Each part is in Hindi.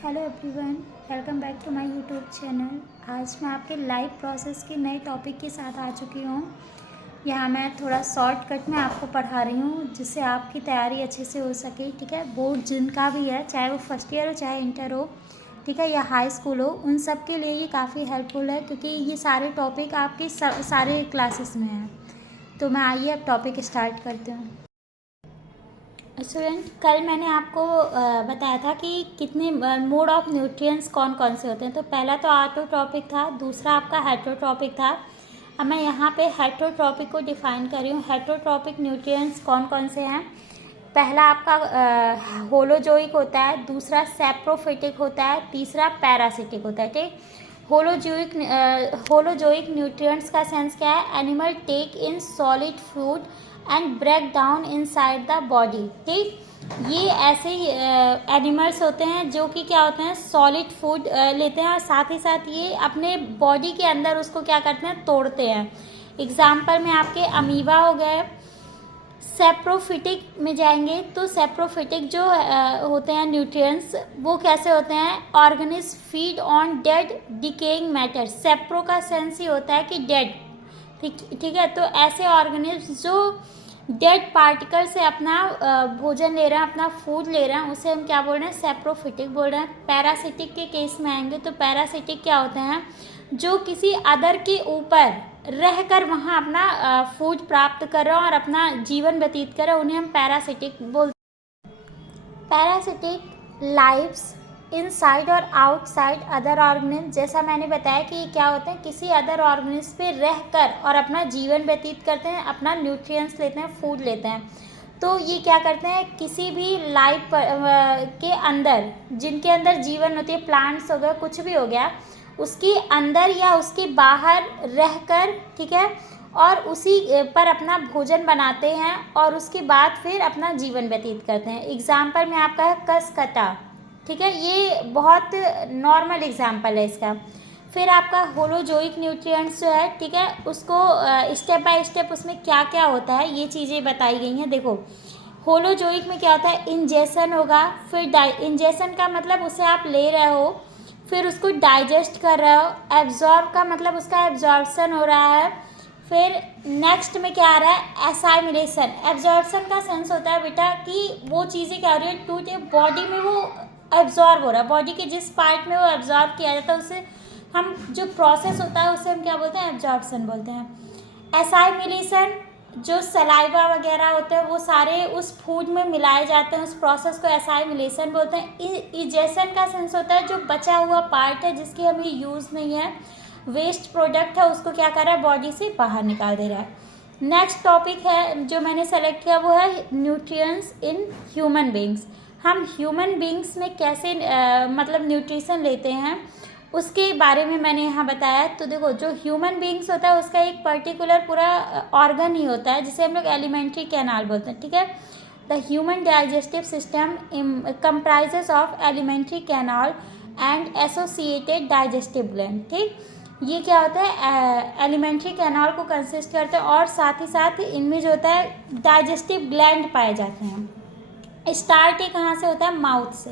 Hello everyone, welcome back to my YouTube channel. आज मैं आपके लाइव प्रोसेस के नए टॉपिक के साथ आ चुकी हूँ। यहाँ मैं थोड़ा शॉर्टकट में आपको पढ़ा रही हूँ जिससे आपकी तैयारी अच्छे से हो सके। ठीक है, बोर्ड जिनका भी है, चाहे वो फर्स्ट ईयर हो चाहे इंटर हो, ठीक है, या हाई स्कूल हो, उन सब के लिए ये काफ़ी हेल्पफुल है क्योंकि ये सारे टॉपिक आपके सारे क्लासेस में हैं। तो मैं आइए अब टॉपिक स्टार्ट करती हूँ। स्टूडेंट, कल मैंने आपको बताया था कि कितने मोड ऑफ न्यूट्रिएंट्स कौन कौन से होते हैं। तो पहला तो ऑटोट्रॉपिक था, दूसरा आपका हेटरोट्रॉपिक था। अब मैं यहाँ पे हेटरोट्रॉपिक को डिफाइन कर रही हूँ। हेटरोट्रॉपिक न्यूट्रिएंट्स कौन कौन से हैं। पहला आपका होलोजोइक होता है, दूसरा सैप्रोफिटिक होता है, तीसरा पैरासिटिक होता है। ठीक, होलोजोइक न्यूट्रिएंट्स का सेंस क्या है? Animal take in solid food and break down inside the body. ठीक, ये ऐसे ही एनिमल्स होते हैं जो कि क्या होते हैं, सॉलिड फूड लेते हैं और साथ ही साथ ये अपने बॉडी के अंदर उसको क्या करते हैं, तोड़ते हैं। एग्जाम्पल में आपके अमीबा हो गए। सेप्रोफिटिक में जाएंगे तो सेप्रोफिटिक जो होते हैं न्यूट्रिएंट्स, वो कैसे होते हैं? Organism feed on dead decaying matter. सेप्रो का सेंस ही होता है कि डेड। ठीक है, तो ऐसे ऑर्गेनिज्म जो डेड पार्टिकल से अपना भोजन ले रहे हैं, अपना फूड ले रहे हैं, उसे हम क्या बोल रहे हैं? सेप्रोफिटिक बोल रहे हैं। पैरासिटिक के केस में आएंगे तो पैरासिटिक क्या होते हैं? जो किसी अदर के ऊपर रहकर वहाँ अपना फूड प्राप्त कर रहे हो और अपना जीवन व्यतीत कर रहे हो, उन्हें हम पैरासिटिक बोलते हैं। पैरासिटिक लाइव्स इनसाइड और आउटसाइड अदर ऑर्गेनिज्म। जैसा मैंने बताया कि क्या होते हैं, किसी अदर ऑर्गेनिज्म पे रहकर और अपना जीवन व्यतीत करते हैं, अपना न्यूट्रिएंट्स लेते हैं, फूड लेते हैं। तो ये क्या करते हैं, किसी भी लाइफ के अंदर, जिनके अंदर जीवन होती है, प्लांट्स हो गया, कुछ भी हो गया, उसके अंदर या उसके बाहर रहकर, ठीक है, और उसी पर अपना भोजन बनाते हैं और उसके बाद फिर अपना जीवन व्यतीत करते हैं। एग्जाम्पल में आपका है कसकटा। ठीक है, ये बहुत नॉर्मल एग्जाम्पल है इसका। फिर आपका होलोजोइक न्यूट्रिएंट्स जो है, ठीक है, उसको स्टेप बाय स्टेप उसमें क्या क्या होता है ये चीज़ें बताई गई हैं। देखो, होलोजोइक में क्या होता है? इंजेशन होगा, फिर इंजेशन का मतलब उसे आप ले रहे हो, फिर उसको डाइजेस्ट कर रहे हो। एब्जॉर्ब का मतलब उसका एब्जॉर्प्शन हो रहा है। फिर नेक्स्ट में क्या आ रहा है? एसाइमिलेशन। एब्जॉर्प्शन का सेंस होता है बेटा कि वो चीज़ें क्या हो रही है, टूटे बॉडी में वो एब्जॉर्ब हो रहा है, बॉडी के जिस पार्ट में वो एब्जॉर्ब किया जाता है उसे हम, जो प्रोसेस होता है उसे हम क्या बोलते हैं? एब्जॉर्प्शन बोलते हैं। एसाइमिलेशन, जो सलाइवा वगैरह होते हैं वो सारे उस फूड में मिलाए जाते हैं, उस प्रोसेस को एसाइमिलेशन बोलते हैं। इजेशन का सेंस होता है जो बचा हुआ पार्ट है जिसकी हमें यूज़ नहीं है, वेस्ट प्रोडक्ट है, उसको क्या कर रहा है? बॉडी से बाहर निकाल दे रहा है। नेक्स्ट टॉपिक है जो मैंने सेलेक्ट किया, वो है न्यूट्रिएंट्स इन ह्यूमन बींग्स। हम ह्यूमन बींग्स में कैसे मतलब न्यूट्रिशन लेते हैं उसके बारे में मैंने यहाँ बताया। तो देखो, जो ह्यूमन बींग्स होता है उसका एक पर्टिकुलर पूरा ऑर्गन ही होता है जिसे हम लोग एलिमेंट्री कैनाल बोलते हैं। ठीक है, the human digestive system comprises of alimentary canal and associated digestive gland. ठीक, ये क्या होता है? एलिमेंट्री कैनाल को कंसिस्ट करते हैं और साथ ही साथ इनमें जो होता है डाइजेस्टिव ग्लैंड पाए जाते हैं। स्टार्ट ये कहाँ से होता है? माउथ से।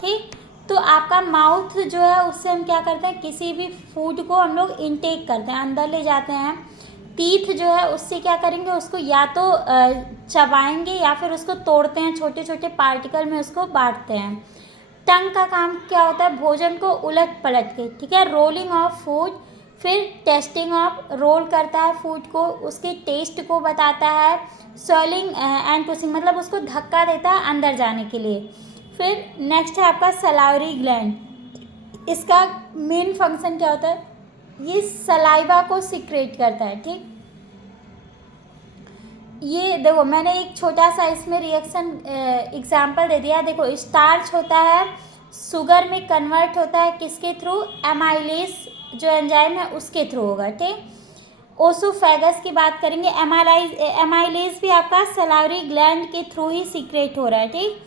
ठीक, तो आपका माउथ जो है उससे हम क्या करते हैं, किसी भी फूड को हम लोग इनटेक करते हैं, अंदर ले जाते हैं। टीथ जो है उससे क्या करेंगे, उसको या तो चबाएंगे या फिर उसको तोड़ते हैं, छोटे छोटे पार्टिकल में उसको बांटते हैं। टंग का काम क्या होता है? भोजन को उलट पलट के, ठीक है, रोलिंग ऑफ फूड, फिर टेस्टिंग ऑफ, रोल करता है फूड को, उसके टेस्ट को बताता है। स्वेलिंग एंड पुशिंग मतलब उसको धक्का देता है अंदर जाने के लिए। फिर नेक्स्ट है आपका सलाइवरी ग्लैंड। इसका मेन फंक्शन क्या होता है? ये सलाइवा को सिक्रेट करता है। ठीक, ये देखो मैंने एक छोटा सा इसमें रिएक्शन एग्जाम्पल दे दिया। देखो, स्टार्च होता है, शुगर में कन्वर्ट होता है किसके थ्रू? एमाइलेज जो एंजाइम है उसके थ्रू होगा। ठीक, ओसोफेगस की बात करेंगे, एमाइलेज भी आपका सलाइवरी ग्लैंड के थ्रू ही सीक्रेट हो रहा है। ठीक,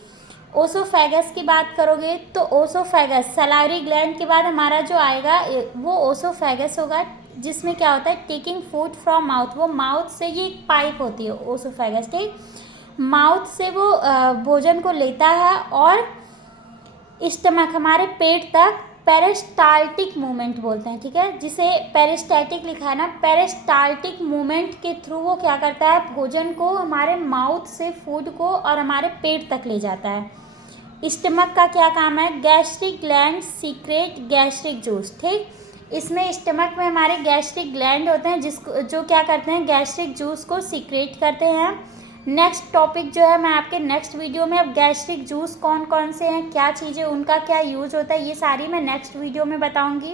ओसोफेगस की बात करोगे तो ओसोफेगस सलाइवरी ग्लैंड के बाद हमारा जो आएगा वो ओसोफेगस होगा, जिसमें क्या होता है? Taking food from mouth. वो माउथ से, ये एक पाइप होती है ओसोफेगस। ठीक, माउथ से वो भोजन को लेता है और स्टमक हमारे पेट तक पेरिस्टाल्टिक मूवमेंट बोलते हैं, ठीक है, जिसे पेरिस्टैटिक लिखा है ना, पेरिस्टाल्टिक मूवमेंट के थ्रू वो क्या करता है, भोजन को हमारे माउथ से फूड को और हमारे पेट तक ले जाता है। स्टमक का क्या काम है, gastric gland secret gastric juice, ठीक, इसमें स्टमक में हमारे गैस्ट्रिक ग्लैंड होते हैं जिसको जो क्या करते हैं, गैस्ट्रिक जूस को सीक्रेट करते हैं। नेक्स्ट टॉपिक जो है मैं आपके नेक्स्ट वीडियो में, अब गैस्ट्रिक जूस कौन कौन से हैं, क्या चीज़ें, उनका क्या यूज होता है, ये सारी मैं नेक्स्ट वीडियो में बताऊंगी।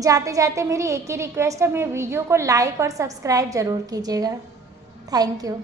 जाते जाते मेरी एक ही रिक्वेस्ट है, मेरे वीडियो को लाइक और सब्सक्राइब ज़रूर कीजिएगा। Thank you.